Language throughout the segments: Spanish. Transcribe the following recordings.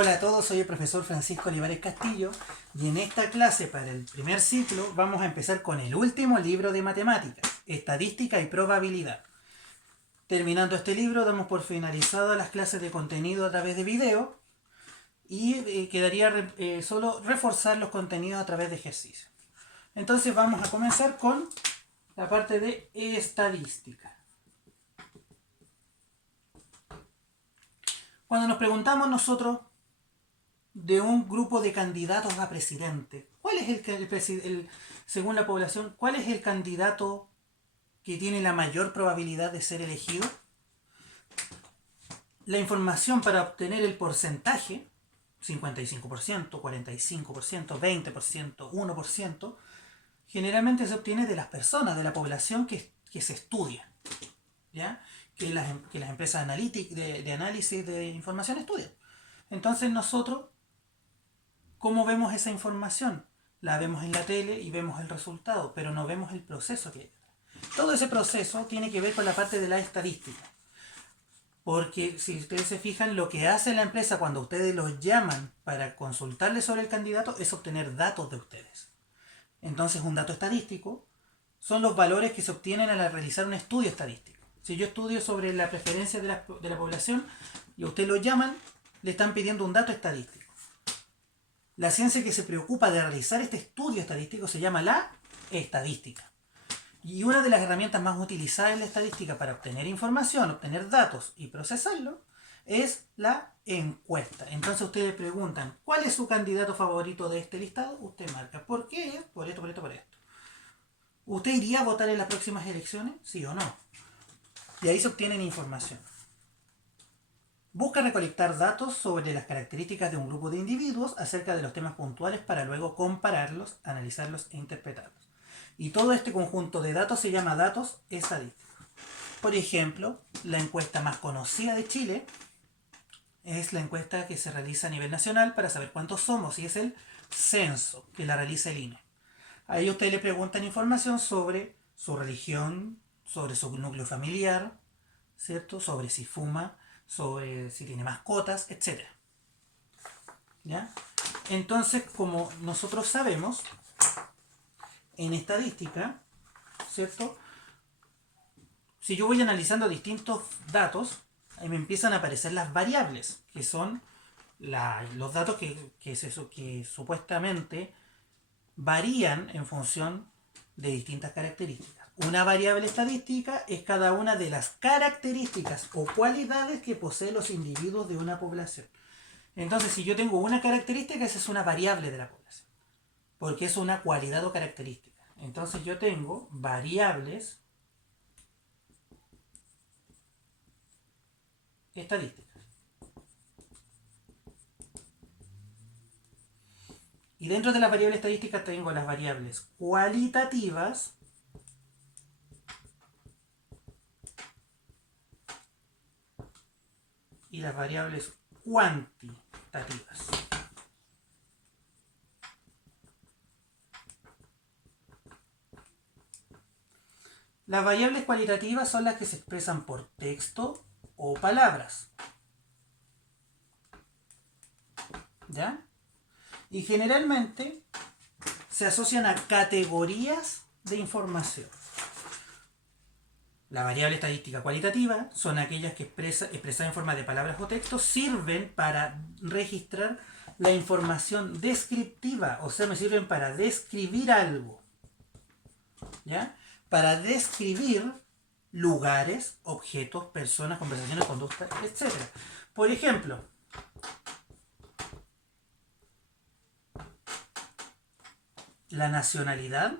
Hola a todos, soy el profesor Francisco Olivares Castillo y en esta clase para el primer ciclo vamos a empezar con el último libro de matemáticas, Estadística y Probabilidad. Terminando este libro damos por finalizadas las clases de contenido a través de video y quedaría solo reforzar los contenidos a través de ejercicios. Entonces vamos a comenzar con la parte de estadística. Cuando nos preguntamos nosotros de un grupo de candidatos a presidente, ¿cuál es según la población, cuál es el candidato que tiene la mayor probabilidad de ser elegido? La información para obtener el porcentaje, 55%, 45%, 20%, 1%, generalmente se obtiene de las personas, de la población que se estudia, ¿ya? Que las empresas de análisis de información estudian. Entonces nosotros, ¿cómo vemos esa información? La vemos en la tele y vemos el resultado, pero no vemos el proceso que hay. Todo ese proceso tiene que ver con la parte de la estadística. Porque si ustedes se fijan, lo que hace la empresa cuando ustedes los llaman para consultarles sobre el candidato es obtener datos de ustedes. Entonces, un dato estadístico son los valores que se obtienen al realizar un estudio estadístico. Si yo estudio sobre la preferencia de la población y a ustedes lo llaman, le están pidiendo un dato estadístico. La ciencia que se preocupa de realizar este estudio estadístico se llama la estadística. Y una de las herramientas más utilizadas en la estadística para obtener información, obtener datos y procesarlo es la encuesta. Entonces ustedes preguntan, ¿cuál es su candidato favorito de este listado? Usted marca, ¿por qué? Por esto, por esto, por esto. ¿Usted iría a votar en las próximas elecciones? ¿Sí o no? Y ahí se obtienen información. Busca recolectar datos sobre las características de un grupo de individuos acerca de los temas puntuales para luego compararlos, analizarlos e interpretarlos. Y todo este conjunto de datos se llama datos estadísticos. Por ejemplo, la encuesta más conocida de Chile es la encuesta que se realiza a nivel nacional para saber cuántos somos, y es el censo que la realiza el INE. Ahí ustedes le preguntan información sobre su religión, sobre su núcleo familiar, ¿cierto? Sobre si fuma, sobre si tiene mascotas, etc. ¿Ya? Entonces, como nosotros sabemos, en estadística, ¿cierto? Si yo voy analizando distintos datos, ahí me empiezan a aparecer las variables, que son los datos que supuestamente varían en función de distintas características. Una variable estadística es cada una de las características o cualidades que poseen los individuos de una población. Entonces, si yo tengo una característica, esa es una variable de la población, porque es una cualidad o característica. Entonces yo tengo variables estadísticas. Y dentro de las variables estadísticas tengo las variables cualitativas y las variables cuantitativas. Las variables cualitativas son las que se expresan por texto o palabras. ¿Ya? Y generalmente se asocian a categorías de información. La variable estadística cualitativa son aquellas que expresadas en forma de palabras o textos sirven para registrar la información descriptiva, o sea, me sirven para describir algo, ¿ya? Para describir lugares, objetos, personas, conversaciones, conductas, etc. Por ejemplo, la nacionalidad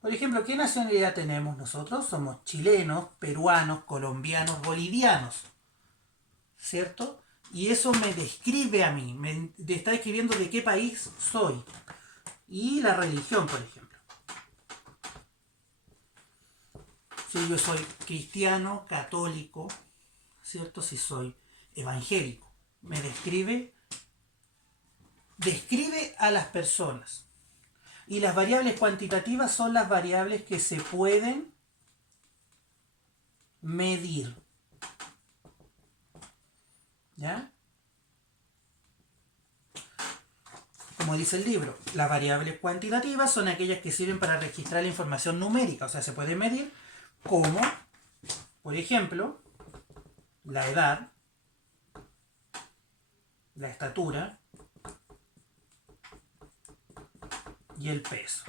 Por ejemplo, ¿qué nacionalidad tenemos nosotros? Somos chilenos, peruanos, colombianos, bolivianos, ¿cierto? Y eso me describe a mí, me está describiendo de qué país soy. Y la religión, por ejemplo. Si yo soy cristiano, católico, ¿cierto? Si soy evangélico, me describe a las personas. Y las variables cuantitativas son las variables que se pueden medir. ¿Ya? Como dice el libro, las variables cuantitativas son aquellas que sirven para registrar la información numérica, o sea, se puede medir como, por ejemplo, la edad, la estatura y el peso.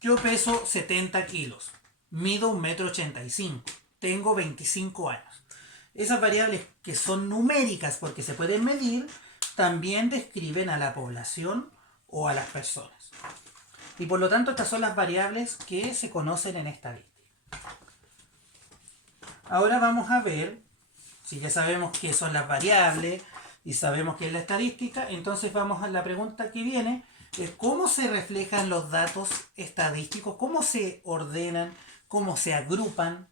Yo peso 70 kilos, mido 1,85 m, tengo 25 años. Esas variables que son numéricas porque se pueden medir, también describen a la población o a las personas. Y por lo tanto estas son las variables que se conocen en estadística. Ahora vamos a ver, si ya sabemos qué son las variables y sabemos qué es la estadística, entonces vamos a la pregunta que viene, es cómo se reflejan los datos estadísticos, cómo se ordenan, cómo se agrupan,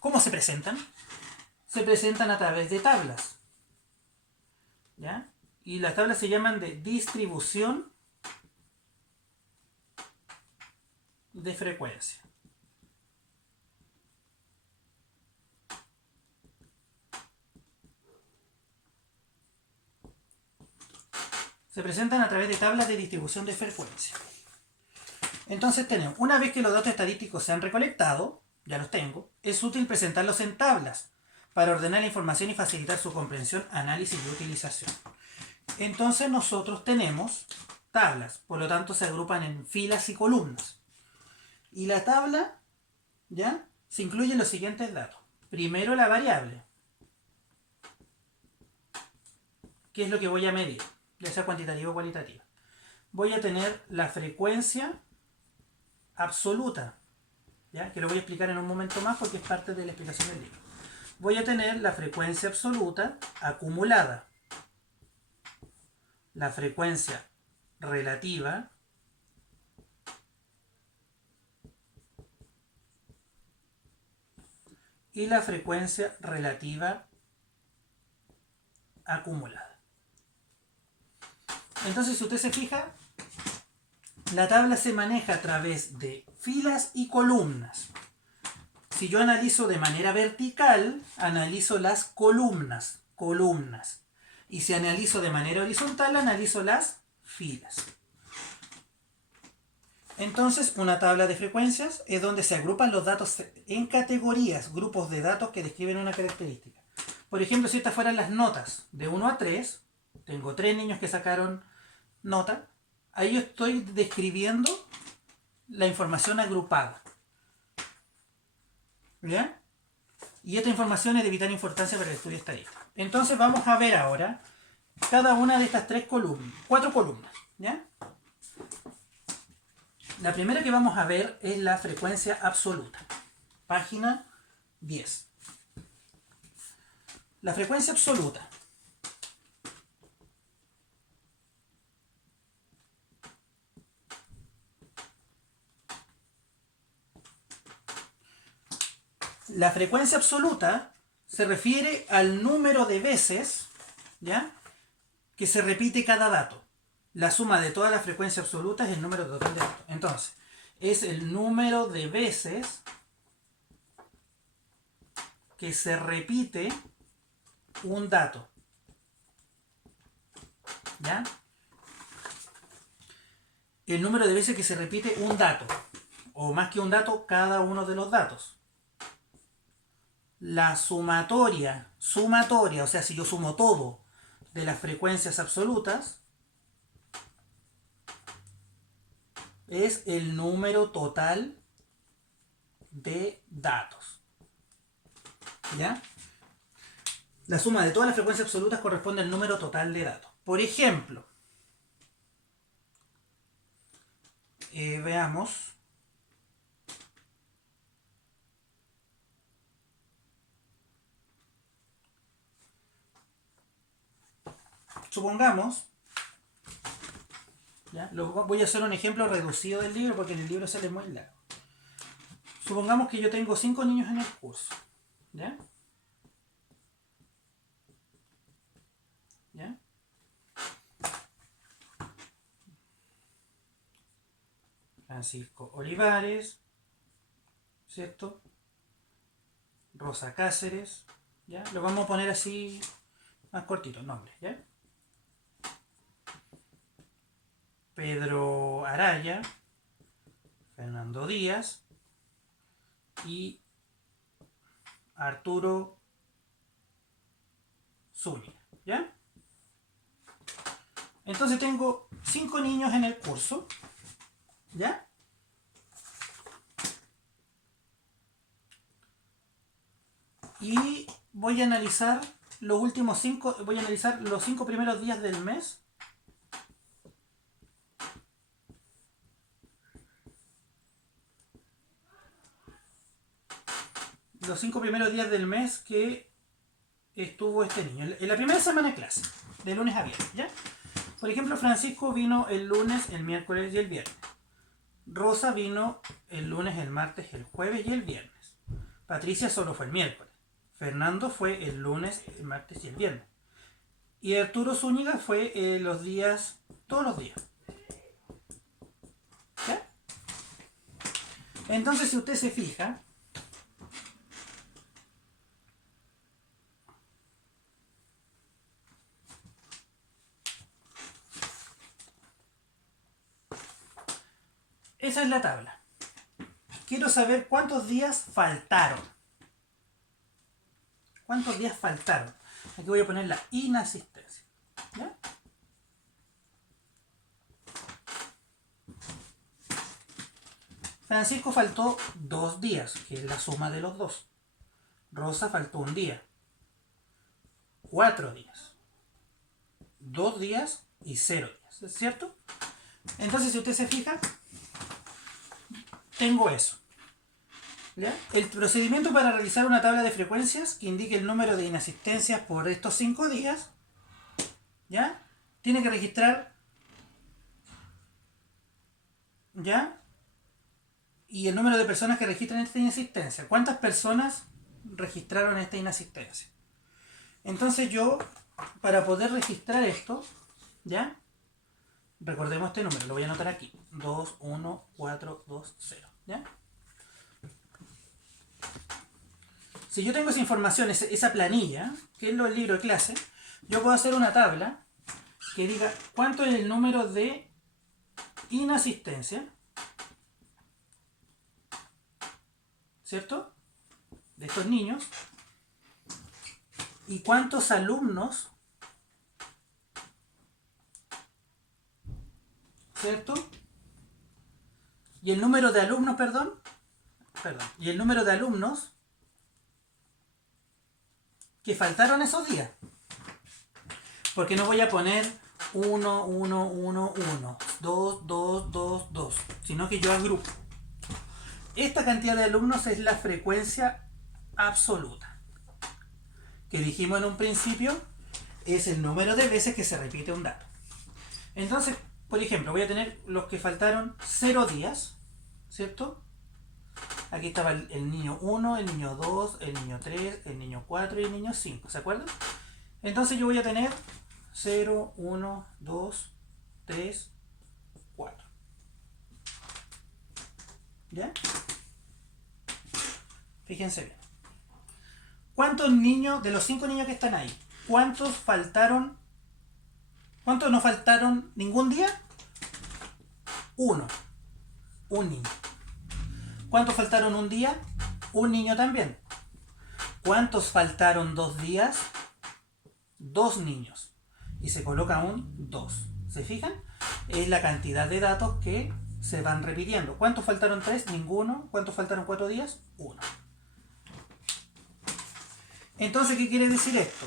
cómo se presentan. Se presentan a través de tablas, ¿ya? Y las tablas se llaman de distribución de frecuencia. Se presentan a través de tablas de distribución de frecuencia. Entonces tenemos, una vez que los datos estadísticos se han recolectado, ya los tengo, es útil presentarlos en tablas para ordenar la información y facilitar su comprensión, análisis y utilización. Entonces nosotros tenemos tablas, por lo tanto se agrupan en filas y columnas. Y la tabla, ¿ya? Se incluyen los siguientes datos. Primero la variable, que es lo que voy a medir, ya sea cuantitativa o cualitativa. Voy a tener la frecuencia absoluta, ¿ya? Que lo voy a explicar en un momento más porque es parte de la explicación del libro. Voy a tener la frecuencia absoluta acumulada, la frecuencia relativa y la frecuencia relativa acumulada. Entonces, si usted se fija, la tabla se maneja a través de filas y columnas. Si yo analizo de manera vertical, analizo las columnas. Y si analizo de manera horizontal, analizo las filas. Entonces, una tabla de frecuencias es donde se agrupan los datos en categorías, grupos de datos que describen una característica. Por ejemplo, si estas fueran las notas de 1 a 3, tengo 3 niños que sacaron nota, ahí yo estoy describiendo la información agrupada. ¿Ya? Y esta información es de vital importancia para el estudio estadístico. Entonces vamos a ver ahora cada una de estas 4 columnas. ¿Ya? La primera que vamos a ver es la frecuencia absoluta. Página 10. La frecuencia absoluta. La frecuencia absoluta se refiere al número de veces, ¿ya?, que se repite cada dato. La suma de toda la frecuencia absoluta es el número total de datos. Entonces, es el número de veces que se repite un dato. ¿Ya? El número de veces que se repite un dato. O más que un dato, cada uno de los datos. La sumatoria, o sea, si yo sumo todo de las frecuencias absolutas, es el número total de datos. ¿Ya? La suma de todas las frecuencias absolutas corresponde al número total de datos. Por ejemplo, veamos. Supongamos, ¿ya? Voy a hacer un ejemplo reducido del libro porque en el libro sale muy largo. Supongamos que yo tengo 5 niños en el curso. ¿Ya? ¿Ya? Francisco Olivares, ¿cierto? Rosa Cáceres, ¿ya? Lo vamos a poner así, más cortito, nombre, ¿ya? Pedro Araya, Fernando Díaz y Arturo Zúñiga, ¿ya? Entonces tengo 5 niños en el curso, ¿ya? Y voy a analizar los últimos 5, voy a analizar los 5 primeros días del mes. Los 5 primeros días del mes que estuvo este niño. En la primera semana de clase, de lunes a viernes, ¿ya? Por ejemplo, Francisco vino el lunes, el miércoles y el viernes. Rosa vino el lunes, el martes, el jueves y el viernes. Patricia solo fue el miércoles. Fernando fue el lunes, el martes y el viernes. Y Arturo Zúñiga fue los días, todos los días. ¿Ya? Entonces, si usted se fija, esa es la tabla. Quiero saber cuántos días faltaron. ¿Cuántos días faltaron? Aquí voy a poner la inasistencia. ¿Ya? Francisco faltó 2 días, que es la suma de los dos. Rosa faltó 1 día. 4 días. 2 días y 0 días. ¿Es cierto? Entonces, si usted se fija, tengo eso. ¿Ya? El procedimiento para realizar una tabla de frecuencias que indique el número de inasistencias por estos 5 días, ¿ya? Tiene que registrar, ¿ya? Y el número de personas que registran esta inasistencia. ¿Cuántas personas registraron esta inasistencia? Entonces yo, para poder registrar esto, ¿ya? Recordemos este número, lo voy a anotar aquí. 21420, ¿ya? Si yo tengo esa información, esa planilla, que es el libro de clase, yo puedo hacer una tabla que diga cuánto es el número de inasistencia, ¿cierto? De estos niños, y cuántos alumnos, ¿cierto? Y el número de alumnos, y el número de alumnos que faltaron esos días. Porque no voy a poner 1, 1, 1, 1, 2, 2, 2, 2, sino que yo agrupo. Esta cantidad de alumnos es la frecuencia absoluta. Que dijimos en un principio, es el número de veces que se repite un dato. Entonces, por ejemplo, voy a tener los que faltaron 0 días, ¿cierto? Aquí estaba el niño 1, el niño 2, el niño 3, el niño 4 y el niño 5, ¿se acuerdan? Entonces yo voy a tener 0, 1, 2, 3, 4. ¿Ya? Fíjense bien. ¿Cuántos niños, de los 5 niños que están ahí, cuántos faltaron? ¿Cuántos no faltaron ningún día? 1. Un niño. ¿Cuántos faltaron 1 día? Un niño también. ¿Cuántos faltaron 2 días? 2 niños. Y se coloca un 2. ¿Se fijan? Es la cantidad de datos que se van repitiendo. ¿Cuántos faltaron 3? Ninguno. ¿Cuántos faltaron 4 días? 1. Entonces, ¿qué quiere decir esto?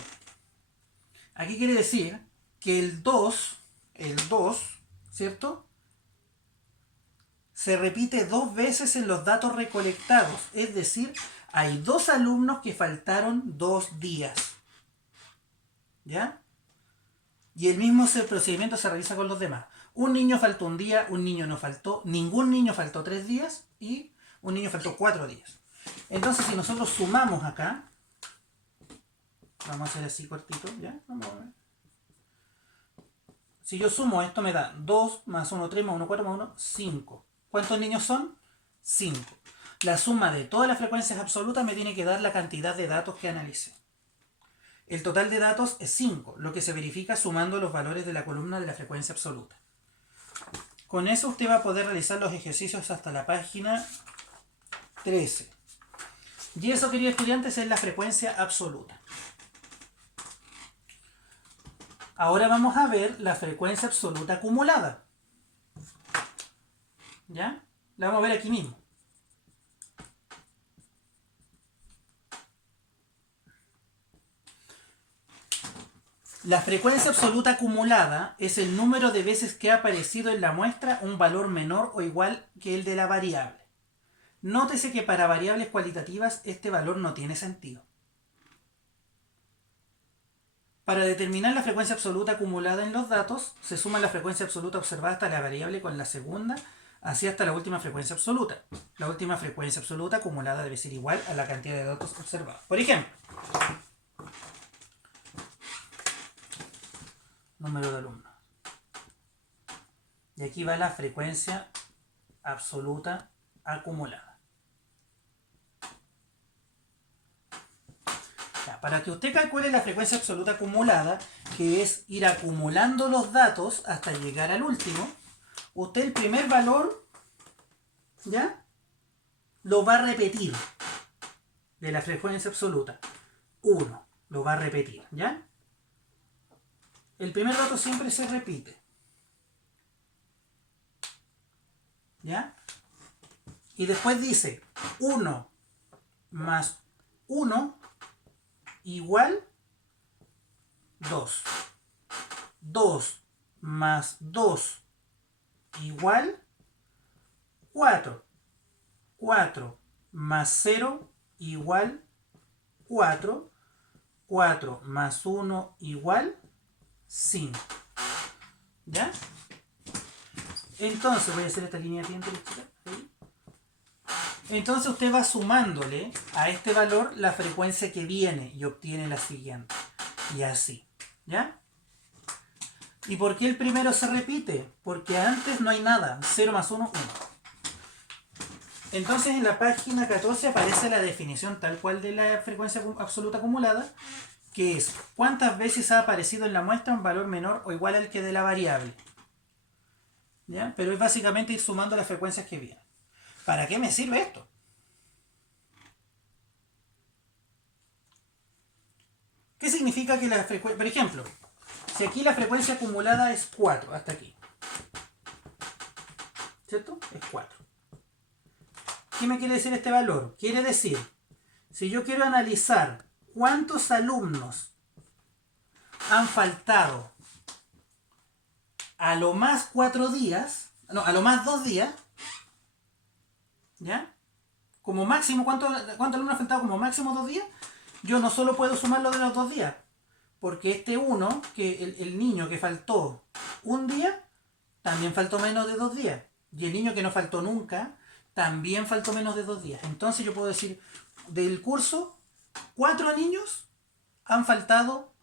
Aquí quiere decir que el 2, ¿cierto? Se repite 2 veces en los datos recolectados. Es decir, hay 2 alumnos que faltaron 2 días. ¿Ya? Y el mismo procedimiento se realiza con los demás. Un niño faltó 1 día, un niño no faltó, ningún niño faltó 3 días y un niño faltó 4 días. Entonces, si nosotros sumamos acá, vamos a hacer así cortito, ¿ya? Vamos a ver. Si yo sumo esto me da 2 más 1, 3 más 1, 4 más 1, 5. ¿Cuántos niños son? 5. La suma de todas las frecuencias absolutas me tiene que dar la cantidad de datos que analicé. El total de datos es 5, lo que se verifica sumando los valores de la columna de la frecuencia absoluta. Con eso usted va a poder realizar los ejercicios hasta la página 13. Y eso, queridos estudiantes, es la frecuencia absoluta. Ahora vamos a ver la frecuencia absoluta acumulada. ¿Ya? La vamos a ver aquí mismo. La frecuencia absoluta acumulada es el número de veces que ha aparecido en la muestra un valor menor o igual que el de la variable. Nótese que para variables cualitativas este valor no tiene sentido. Para determinar la frecuencia absoluta acumulada en los datos, se suma la frecuencia absoluta observada hasta la variable con la segunda, así hasta la última frecuencia absoluta. La última frecuencia absoluta acumulada debe ser igual a la cantidad de datos observados. Por ejemplo, número de alumnos. Y aquí va la frecuencia absoluta acumulada. Ya, para que usted calcule la frecuencia absoluta acumulada, que es ir acumulando los datos hasta llegar al último, usted el primer valor, ¿ya?, lo va a repetir de la frecuencia absoluta. 1, lo va a repetir, ¿ya? El primer dato siempre se repite. ¿Ya? Y después dice 1 más 1 igual 2. 2 más 2 igual 4. 4 más 0 igual 4. 4 más 1 igual 5. ¿Ya? Entonces, voy a hacer esta línea de tiempo. Entonces usted va sumándole a este valor la frecuencia que viene y obtiene la siguiente. Y así. ¿Ya? ¿Y por qué el primero se repite? Porque antes no hay nada. 0 más 1, 1. Entonces en la página 14 aparece la definición tal cual de la frecuencia absoluta acumulada, que es cuántas veces ha aparecido en la muestra un valor menor o igual al que de la variable. ¿Ya? Pero es básicamente ir sumando las frecuencias que vienen. ¿Para qué me sirve esto? ¿Qué significa que la frecuencia... Por ejemplo, si aquí la frecuencia acumulada es 4, hasta aquí. ¿Cierto? Es 4. ¿Qué me quiere decir este valor? Quiere decir, si yo quiero analizar cuántos alumnos han faltado a lo más 4 días, no, a lo más 2 días, ¿ya? Como máximo, ¿cuántos alumnos han faltado como máximo 2 días? Yo no solo puedo sumar lo de los 2 días, porque este 1, que el niño que faltó un día, también faltó menos de 2 días. Y el niño que no faltó nunca, también faltó menos de 2 días. Entonces yo puedo decir, del curso, 4 niños han faltado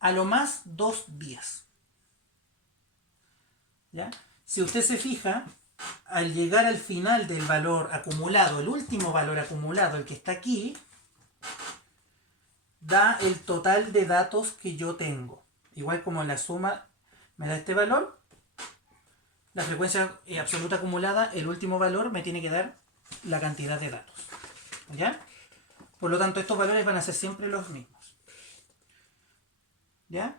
a lo más 2 días. ¿Ya? Si usted se fija, al llegar al final del valor acumulado, el último valor acumulado, el que está aquí, da el total de datos que yo tengo. Igual como la suma me da este valor, la frecuencia absoluta acumulada, el último valor me tiene que dar la cantidad de datos. ¿Ya? Por lo tanto, estos valores van a ser siempre los mismos. ¿Ya?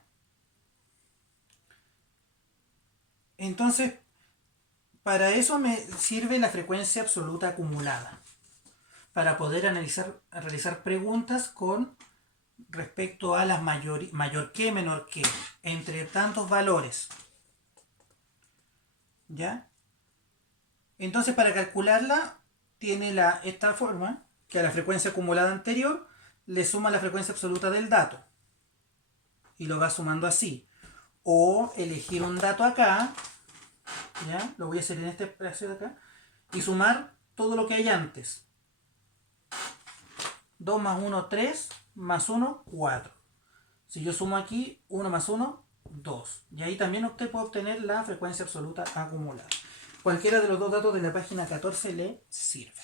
Entonces, para eso me sirve la frecuencia absoluta acumulada. Para poder realizar preguntas con respecto a las mayor que, menor que, entre tantos valores. ¿Ya? Entonces, para calcularla, tiene esta forma, que a la frecuencia acumulada anterior le suma la frecuencia absoluta del dato. Y lo va sumando así. O elegir un dato acá, ¿ya? Lo voy a hacer en este espacio de acá, y sumar todo lo que hay antes. 2 más 1, 3, más 1, 4. Si yo sumo aquí, 1 más 1, 2. Y ahí también usted puede obtener la frecuencia absoluta acumulada. Cualquiera de los dos datos de la página 14 le sirve.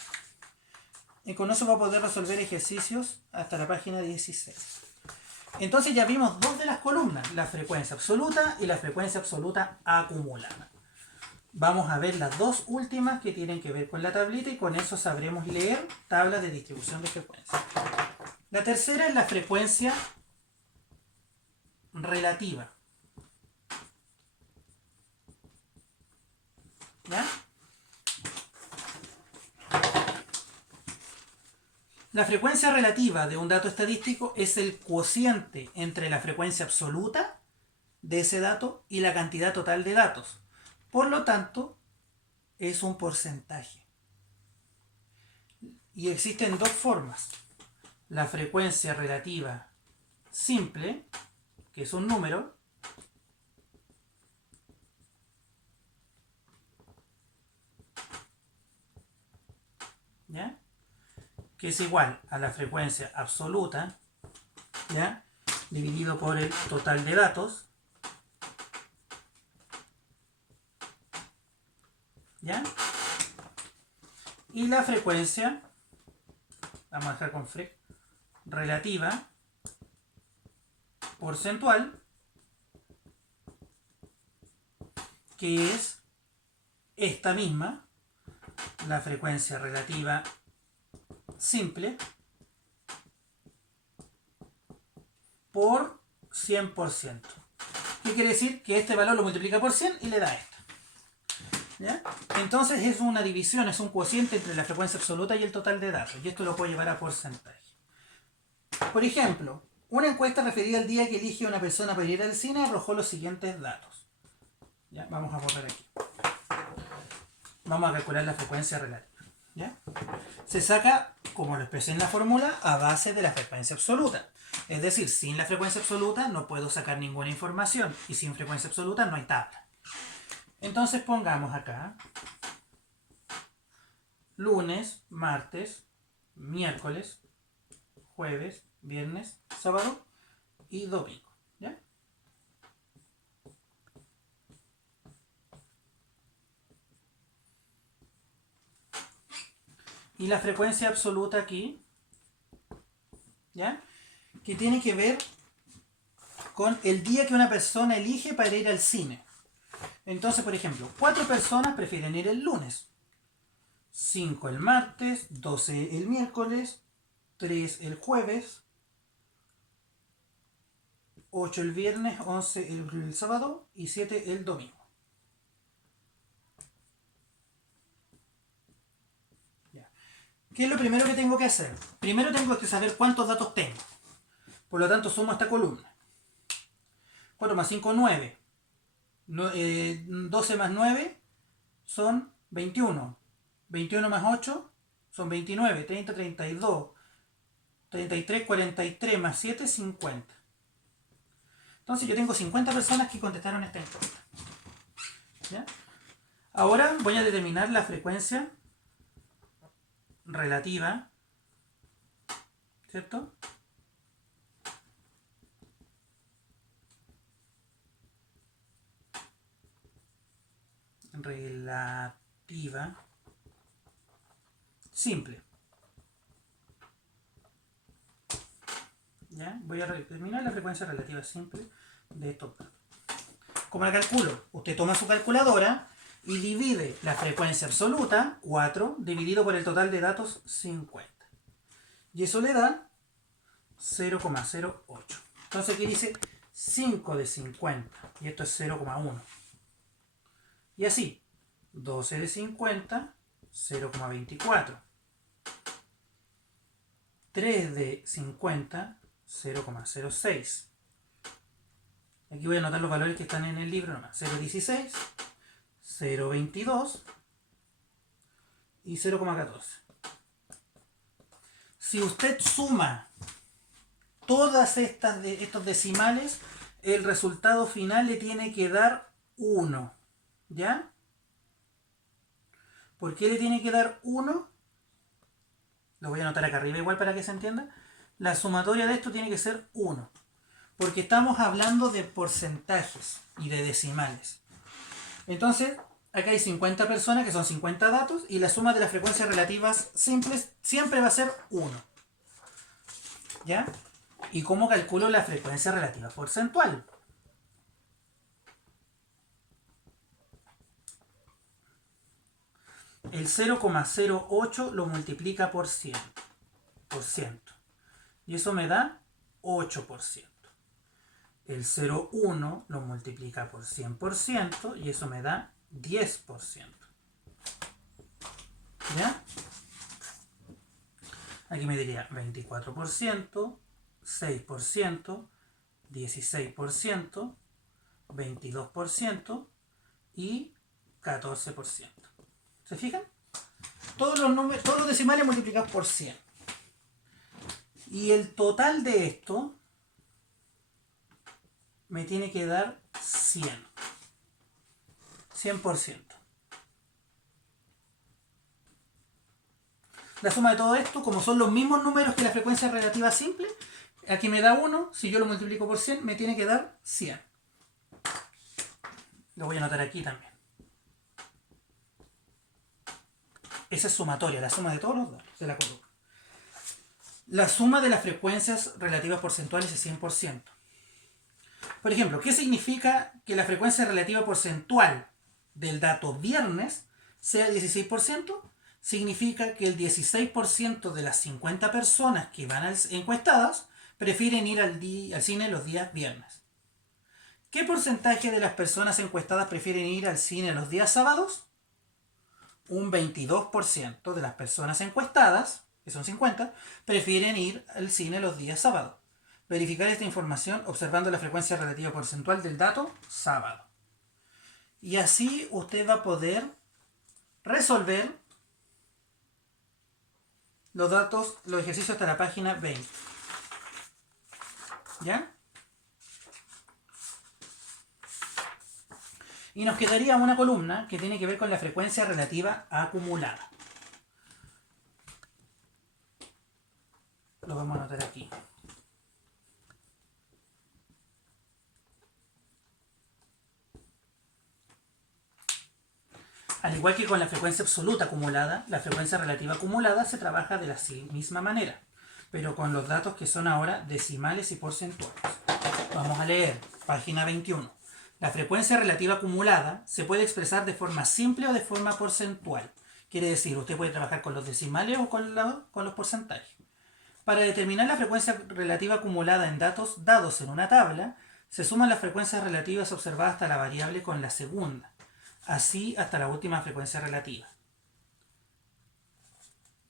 y con eso va a poder resolver ejercicios hasta la página 16. Entonces ya vimos dos de las columnas, la frecuencia absoluta y la frecuencia absoluta acumulada. Vamos a ver las dos últimas que tienen que ver con la tablita y con eso sabremos leer tablas de distribución de frecuencia. La tercera es la frecuencia relativa. ¿Ya? La frecuencia relativa de un dato estadístico es el cociente entre la frecuencia absoluta de ese dato y la cantidad total de datos. Por lo tanto, es un porcentaje. Y existen dos formas. La frecuencia relativa simple, que es un número, ¿ya? Que es igual a la frecuencia absoluta, ¿ya? Dividido por el total de datos, ¿ya? Y la frecuencia, vamos a dejar con relativa porcentual, que es esta misma, la frecuencia relativa simple por 100%. ¿Qué quiere decir? Que este valor lo multiplica por 100 y le da esta. ¿Ya? Entonces es una división, es un cociente entre la frecuencia absoluta y el total de datos. Y esto lo puedo llevar a porcentaje. Por ejemplo, una encuesta referida al día que elige una persona para ir al cine arrojó los siguientes datos. ¿Ya? Vamos a borrar aquí. Vamos a calcular la frecuencia relativa. ¿Ya? Se saca, como lo expresé en la fórmula, a base de la frecuencia absoluta. Es decir, sin la frecuencia absoluta no puedo sacar ninguna información. Y sin frecuencia absoluta no hay tabla. Entonces pongamos acá lunes, martes, miércoles, jueves, viernes, sábado y domingo. ¿Ya? Y la frecuencia absoluta aquí, ¿ya? Que tiene que ver con el día que una persona elige para ir al cine. Entonces, por ejemplo, 4 personas prefieren ir el lunes, 5 el martes, 12 el miércoles, 3 el jueves, 8 el viernes, 11 el sábado y 7 el domingo. Ya. ¿Qué es lo primero que tengo que hacer? Primero tengo que saber cuántos datos tengo. Por lo tanto, sumo esta columna. 4 más 5, 9. 12 más 9 son 21. 21 más 8 son 29. 30, 32. 33, 43 más 7, 50. Entonces yo tengo 50 personas que contestaron esta encuesta. ¿Ya? Ahora voy a determinar la frecuencia relativa, ¿cierto? Relativa simple. ¿Ya? Voy a determinar la frecuencia relativa simple de estos datos. ¿Cómo la calculo? Usted toma su calculadora y divide la frecuencia absoluta, 4, dividido por el total de datos, 50. Y eso le da 0,08. Entonces aquí dice 5 de 50. Y esto es 0,1. Y así, 12 de 50, 0,24. 3 de 50, 0,06. Aquí voy a anotar los valores que están en el libro nomás. 0,16, 0,22 y 0,14. Si usted suma todas estos decimales, el resultado final le tiene que dar 1. ¿Ya? ¿Por qué le tiene que dar 1? Lo voy a anotar acá arriba igual para que se entienda. La sumatoria de esto tiene que ser 1. Porque estamos hablando de porcentajes y de decimales. Entonces, Acá hay 50 personas, que son 50 datos, y la suma de las frecuencias relativas simples siempre va a ser 1. ¿Ya? ¿Y cómo calculo la frecuencia relativa porcentual? El 0,08 lo multiplica por 100%. Y eso me da 8%. El 0,1 lo multiplica por 100% y eso me da 10%. ¿Ya? Aquí me diría 24%, 6%, 16%, 22% y 14%. ¿Se fijan? Todos los decimales multiplicados por 100. Y el total de esto me tiene que dar 100. 100%. La suma de todo esto, como son los mismos números que la frecuencia relativa simple, aquí me da 1, si yo lo multiplico por 100, me tiene que dar 100. Lo voy a anotar aquí también. Esa es sumatoria, la suma de todos los datos de la columna. La suma de las frecuencias relativas porcentuales es 100%. Por ejemplo, ¿qué significa que la frecuencia relativa porcentual del dato viernes sea 16%? Significa que el 16% de las 50 personas que van encuestadas prefieren ir al cine los días viernes. ¿Qué porcentaje de las personas encuestadas prefieren ir al cine los días sábados? Un 22% de las personas encuestadas, que son 50, prefieren ir al cine los días sábados. Verificar esta información observando la frecuencia relativa porcentual del dato sábado. Y así usted va a poder resolver los datos, los ejercicios hasta la página 20. ¿Ya? Y nos quedaría una columna que tiene que ver con la frecuencia relativa acumulada. Lo vamos a anotar aquí. Al igual que con la frecuencia absoluta acumulada, la frecuencia relativa acumulada se trabaja de la misma manera, pero con los datos que son ahora decimales y porcentuales. Vamos a leer, página 21. La frecuencia relativa acumulada se puede expresar de forma simple o de forma porcentual. Quiere decir, usted puede trabajar con los decimales o con los porcentajes. Para determinar la frecuencia relativa acumulada en datos dados en una tabla, se suman las frecuencias relativas observadas hasta la variable con la segunda, así hasta la última frecuencia relativa.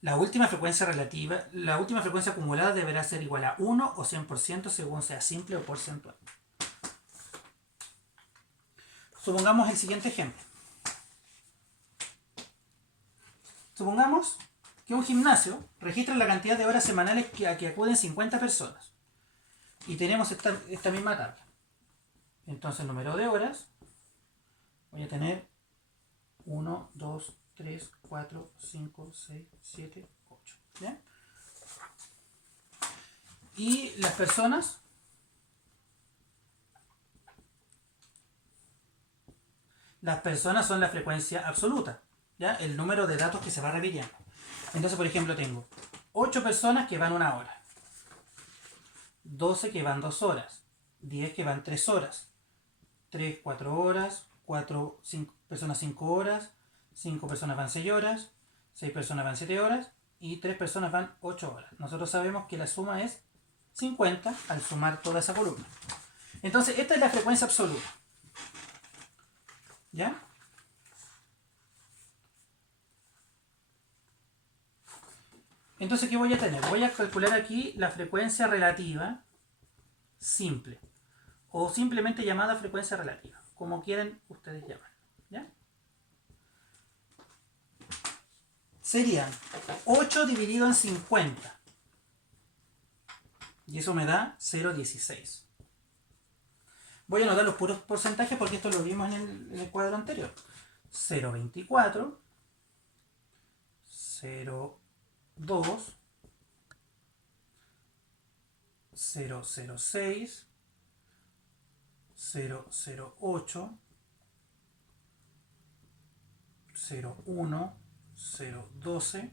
La última frecuencia acumulada deberá ser igual a 1 o 100% según sea simple o porcentual. Supongamos el siguiente ejemplo. Supongamos que un gimnasio registra la cantidad de horas semanales a que acuden 50 personas. Y tenemos esta misma tabla. Entonces el número de horas, voy a tener 1, 2, 3, 4, 5, 6, 7, 8. ¿Bien? Y las personas son la frecuencia absoluta, ¿ya? El número de datos que se va repitiendo. Entonces, por ejemplo, tengo 8 personas que van 1 hora, 12 que van 2 horas, 10 que van 3 horas, 3, 4 horas, 5 personas 5 horas, 5 personas van 6 horas, 6 personas van 7 horas y 3 personas van 8 horas. Nosotros sabemos que la suma es 50 al sumar toda esa columna. Entonces, esta es la frecuencia absoluta. ¿Ya? Entonces, ¿qué voy a tener? Voy a calcular aquí la frecuencia relativa simple, o simplemente llamada frecuencia relativa, como quieren ustedes llamarlo. ¿Ya? Serían 8 dividido en 50. Y eso me da 0,16. Voy a anotar los puros porcentajes porque esto lo vimos en el cuadro anterior. 0,24, 0,2, 0,06, 0,08, 0,1, 0,12,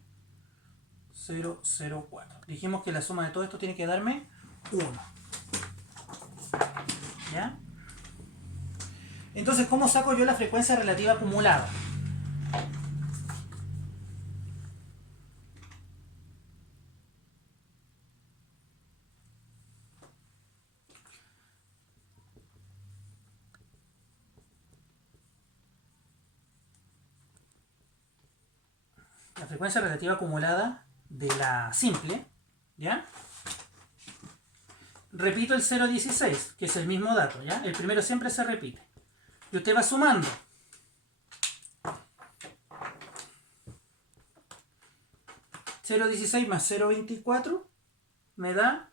0,04. Dijimos que la suma de todo esto tiene que darme 1. ¿Ya? Entonces, ¿cómo saco yo la frecuencia relativa acumulada? La frecuencia relativa acumulada de la simple, ¿ya? Repito el 0,16, que es el mismo dato, ¿ya? El primero siempre se repite. Y usted va sumando. (0,16 más 0,24 me da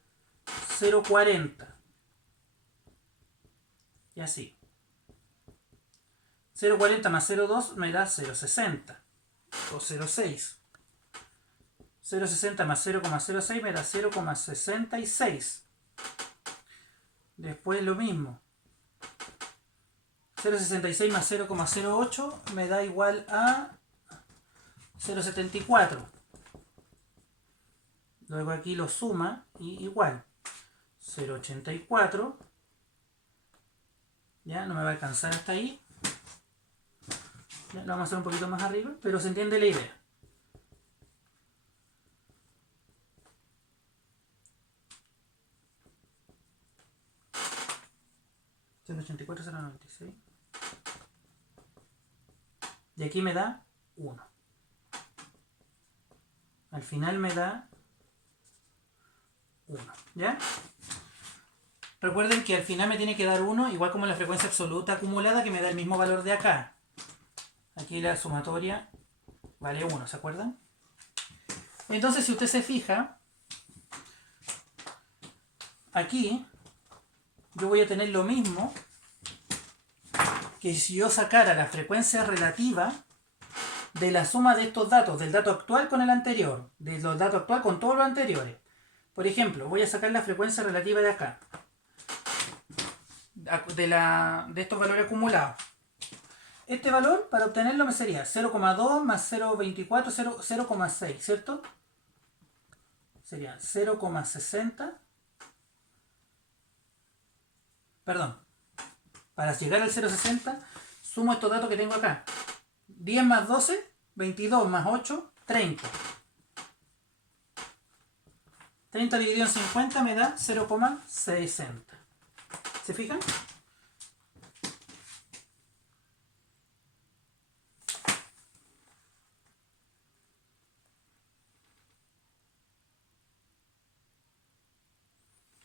0,40. Y así. 0,40 más 0,2 me da 0,60. O 0,6. 0,60 más 0,06 me da 0,66. Después lo mismo. 0,66 más 0,08 me da igual a 0,74. Luego aquí lo suma y igual. 0,84. Ya no me va a alcanzar hasta ahí. Ya, lo vamos a hacer un poquito más arriba, pero se entiende la idea. (0,84, 0,96). Y aquí me da 1. Al final me da 1. ¿Ya? Recuerden que al final me tiene que dar 1, igual como la frecuencia absoluta acumulada, que me da el mismo valor de acá. Aquí la sumatoria vale 1, ¿se acuerdan? Entonces, si usted se fija, aquí yo voy a tener lo mismo que si yo sacara la frecuencia relativa de la suma de estos datos, del dato actual con el anterior, de los datos actual con todos los anteriores. Por ejemplo, voy a sacar la frecuencia relativa de acá, de estos valores acumulados. Este valor, para obtenerlo, me sería 0,2 más 0,24, 0,6, ¿cierto? Sería 0,60. Perdón. Para llegar al 0,60, sumo estos datos que tengo acá. 10 más 12, 22 más 8, 30. 30 dividido en 50 me da 0,60. ¿Se fijan?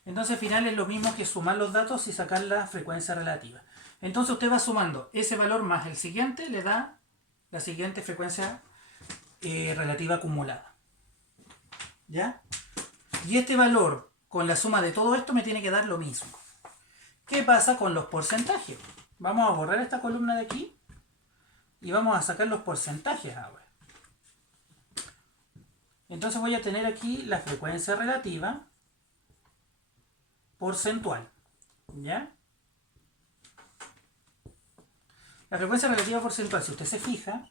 Entonces al final es lo mismo que sumar los datos y sacar la frecuencia relativa. Entonces usted va sumando ese valor más el siguiente, le da la siguiente frecuencia relativa acumulada. ¿Ya? Y este valor con la suma de todo esto me tiene que dar lo mismo. ¿Qué pasa con los porcentajes? Vamos a borrar esta columna de aquí y vamos a sacar los porcentajes ahora. Entonces voy a tener aquí la frecuencia relativa porcentual. ¿Ya? La frecuencia relativa porcentual, si usted se fija,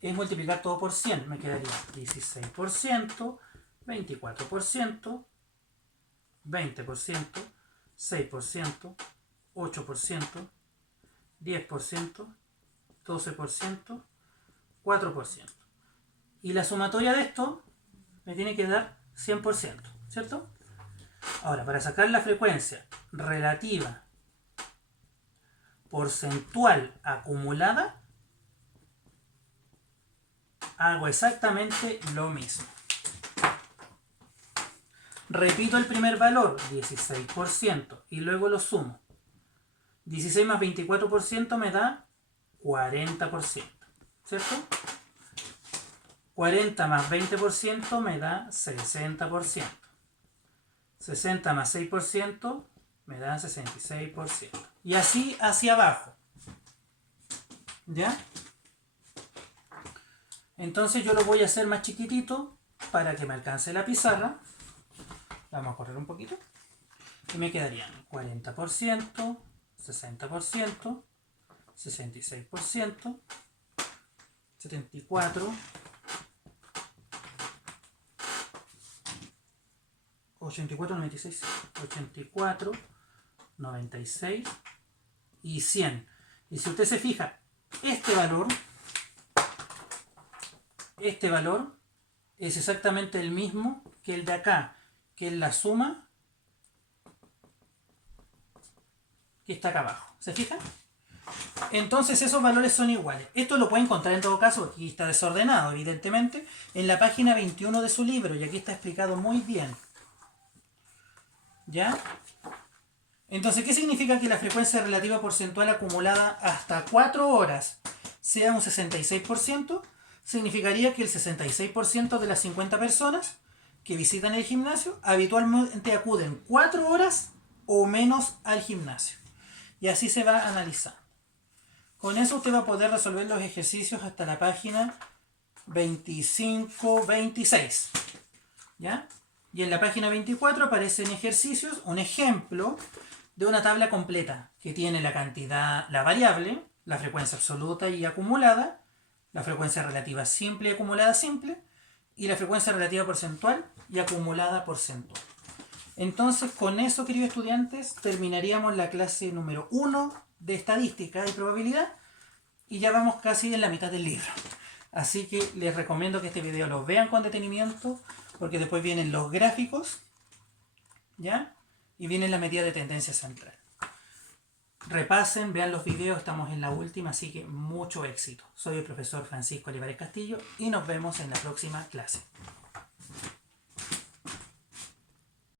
es multiplicar todo por 100. Me quedaría 16%, 24%, 20%, 6%, 8%, 10%, 12%, 4%. Y la sumatoria de esto me tiene que dar 100%, ¿cierto? Ahora, para sacar la frecuencia relativa porcentual acumulada, hago exactamente lo mismo. Repito el primer valor, 16%, y luego lo sumo. 16 más 24% me da 40%, ¿cierto? 40 más 20% me da 60%. 60 más 6% me da 66%. Y así hacia abajo. ¿Ya? Entonces yo lo voy a hacer más chiquitito para que me alcance la pizarra. Vamos a correr un poquito. Y me quedarían 40%, 60%, 66%, 74, 84, 96, 84, 96 y 100. Y si usted se fija, este valor es exactamente el mismo que el de acá, que es la suma que está acá abajo. ¿Se fijan? Entonces esos valores son iguales. Esto lo puede encontrar en todo caso, aquí está desordenado evidentemente, en la página 21 de su libro, y aquí está explicado muy bien. ¿Ya? Entonces, ¿qué significa que la frecuencia relativa porcentual acumulada hasta 4 horas sea un 66%? Significaría que el 66% de las 50 personas que visitan el gimnasio habitualmente acuden 4 horas o menos al gimnasio. Y así se va a analizar. Con eso usted va a poder resolver los ejercicios hasta la página 25-26. ¿Ya? Y en la página 24 aparecen ejercicios, un ejemplo de una tabla completa que tiene la cantidad, la variable, la frecuencia absoluta y acumulada, la frecuencia relativa simple y acumulada simple, y la frecuencia relativa porcentual y acumulada porcentual. Entonces, con eso, queridos estudiantes, terminaríamos la clase número 1 de estadística y probabilidad, y ya vamos casi en la mitad del libro. Así que les recomiendo que este video lo vean con detenimiento, porque después vienen los gráficos, ¿ya? Y viene la medida de tendencia central. Repasen, vean los videos, estamos en la última, así que mucho éxito. Soy el profesor Francisco Olivares Castillo y nos vemos en la próxima clase.